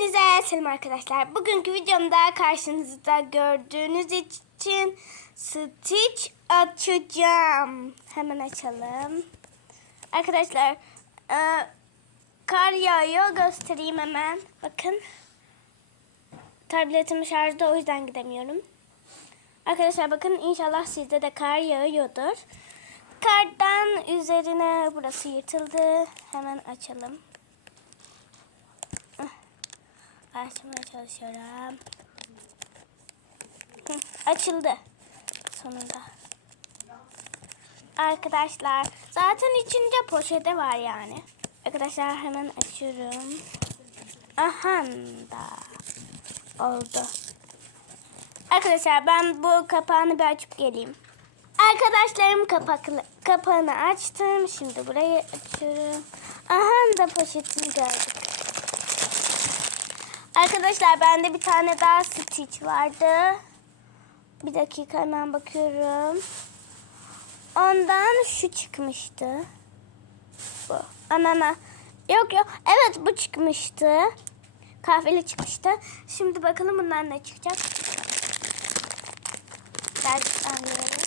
Hepinize selam arkadaşlar. Bugünkü videomda karşınızda gördüğünüz için Stitch açacağım. Hemen açalım. Arkadaşlar e, kar yağıyor göstereyim hemen. Bakın. Tabletim şarjda o yüzden gidemiyorum. Arkadaşlar bakın inşallah sizde de kar yağıyordur. Kardan üzerine burası yırtıldı. Hemen açalım. Açmaya çalışıyorum. Açıldı. Sonunda. Arkadaşlar zaten içinde poşete var yani. Arkadaşlar hemen açıyorum. Aha da oldu. Arkadaşlar ben bu kapağını bir açıp geleyim. Arkadaşlarım kapaklı, kapağını açtım. Şimdi burayı açıyorum. Aha da poşetini gördük. Arkadaşlar bende bir tane daha Stitch vardı. Bir dakika hemen bakıyorum. Ondan şu çıkmıştı. Bu. Anana. Yok yok. Evet bu çıkmıştı. Kahveli çıkmıştı. Şimdi bakalım bundan ne çıkacak. Birazcık anlıyorum.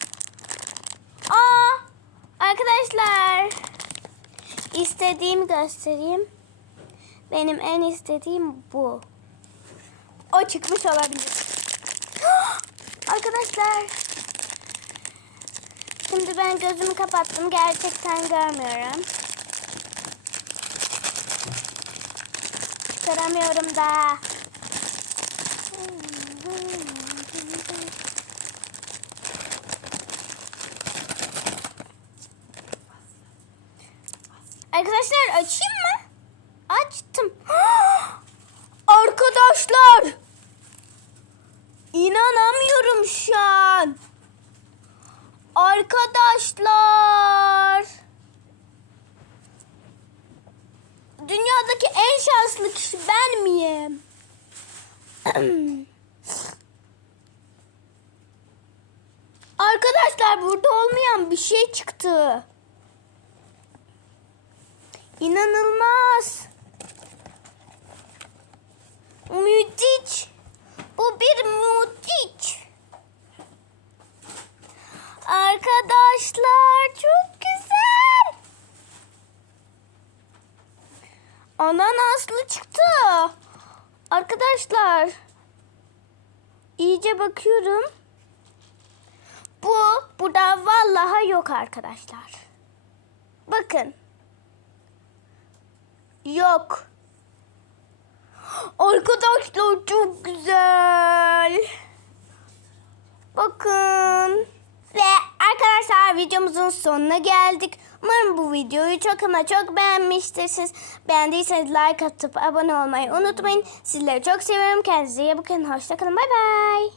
Aa! Arkadaşlar. İstediğimi göstereyim. Benim en istediğim bu. O çıkmış olabilir. Arkadaşlar. Şimdi ben gözümü kapattım. Gerçekten görmüyorum. Çıkaramıyorum da. Arkadaşlar açayım mı? Açtım. Arkadaşlar. İnanamıyorum şu an. Arkadaşlar. Dünyadaki en şanslı kişi ben miyim? Arkadaşlar burada olmayan bir şey çıktı. İnanılmaz. Müthiş. Bu bir müthiş. Arkadaşlar çok güzel. Ananaslı çıktı. Arkadaşlar. iyice bakıyorum. Bu burada vallahi yok arkadaşlar. Bakın. Yok. Arkadaşlar çok güzel. Bakın. Videomuzun sonuna geldik. Umarım bu videoyu çok ama çok beğenmiştirsiniz. Beğendiyseniz like atıp abone olmayı unutmayın. Sizleri çok seviyorum. Kendinize iyi bakın. Hoşçakalın. Bay bay.